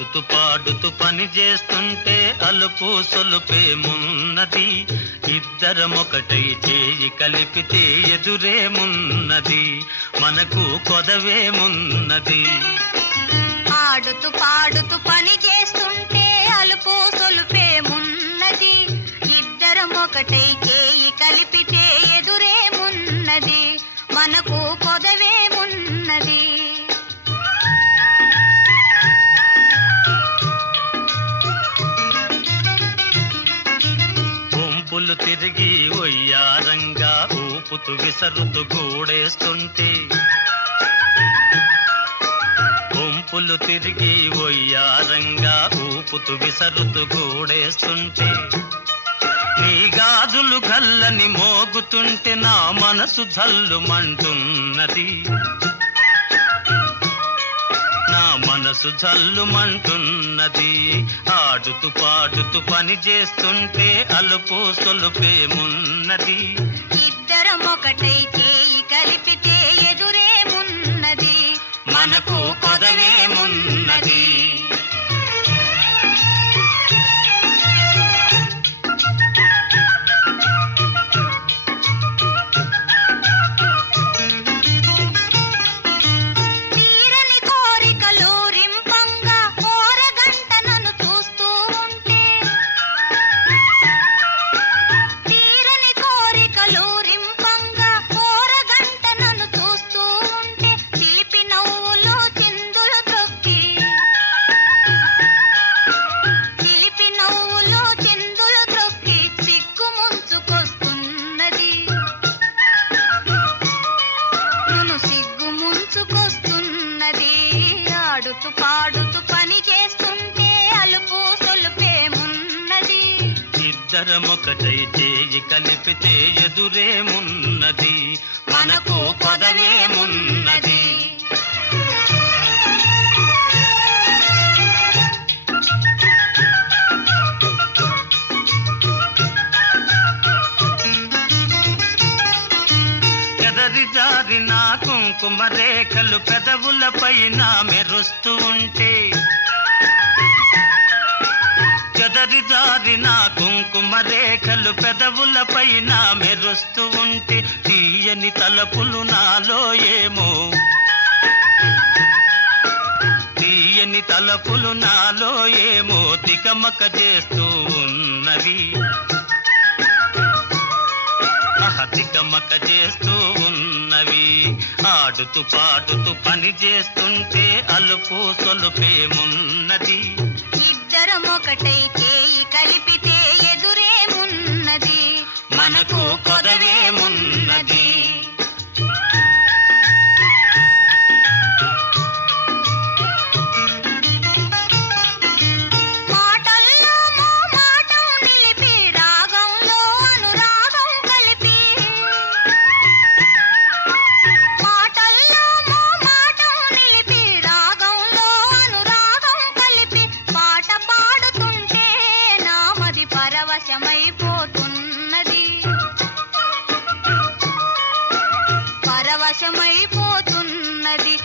ఆడుతూ పాడుతూ పని చేస్తుంటే అలుపు సొలుపేమున్నది, ఇద్దరమొకటై చేయి కలిపితే ఎదురేమున్నది, మనకు కొదవేమున్నది. ఆడుతూ పాడుతూ పని చేస్తుంటే అలుపు సొలుపేమున్నది, ఇద్దరమొకటై చేయి కలిపితే ఎదురేమున్నది, మనకు కొదవేమున్నది. గుంపులు తిరిగి ఒయ్యారంగా ఊపుతూ విసరుతూ గూడేస్తుంటే, గుంపులు తిరిగి ఒయ్యారంగా ఊపుతూ విసరుతూ గూడేస్తుంటే, నీ గాజులు గల్లని మోగుతుంటే నా మనసు జల్లుమంటున్నది, నా మనసు జల్లుమంటున్నది. ఆడుతూ పాడుతూ పని చేస్తుంటే అలుపు సొలుపేమున్నది, ఇద్దరమొకటై చేయి కలిపితే ఎదురేమున్నది, మనకు కొదవేమున్నది. తీరని కోరికలు రింపంగా కోరగంట నన్ను చూస్తూ ఉంటే, తీరని కోరికలు రింపంగా కోరగంట నన్ను చూస్తూ ఉంటే, చిలిపి నవ్వులు చిందులు త్రొక్కి, చిలిపి నవ్వులు చిందులు త్రొక్కి సిగ్గు ముంచుకొస్తున్నది, నన్ను సిగ్గు ముంచుకొస్తున్నది. ఆడుతూ పాడుతూ పని చేస్తుంటే అలుపు సొలుపేమున్నది, ఇద్దరమొకటై చేయి కలిపితే ఎదురేమున్నది, మనకు కొదవేమున్నది. ఎదరి జారిన కుంకుమ రేఖలు పెదవులపైన మెరుస్తూ ఉంటే, ఎదరి జారిన కుంకుమ రేఖలు పెదవులపైన మెరుస్తూ ఉంటే, తీయని తలపులు నాలో ఏమో, తీయని తలపులు నాలో ఏమో తికమక చేస్తూ ఉన్నవి, తికమక చేస్తూ ఉన్నవి. ఆడుతూ పాడుతూ పని చేస్తుంటే అలుపు సొలుపేమున్నది, ఇద్దరమొకటై చేయి కలిపితే ఎదురేమున్నది, మనకు కొదవేమున్నది. మాటల్లో మోమాటం నిలిపి రాగంలో అనురాగం కలిపి, మాటల్లో మోమాటం నిలిపి రాగంలో అనురాగం కలిపి, పాట పాడుతుంటే నామది పరవశమైపోతున్నది, పరవశమైపోతున్నది.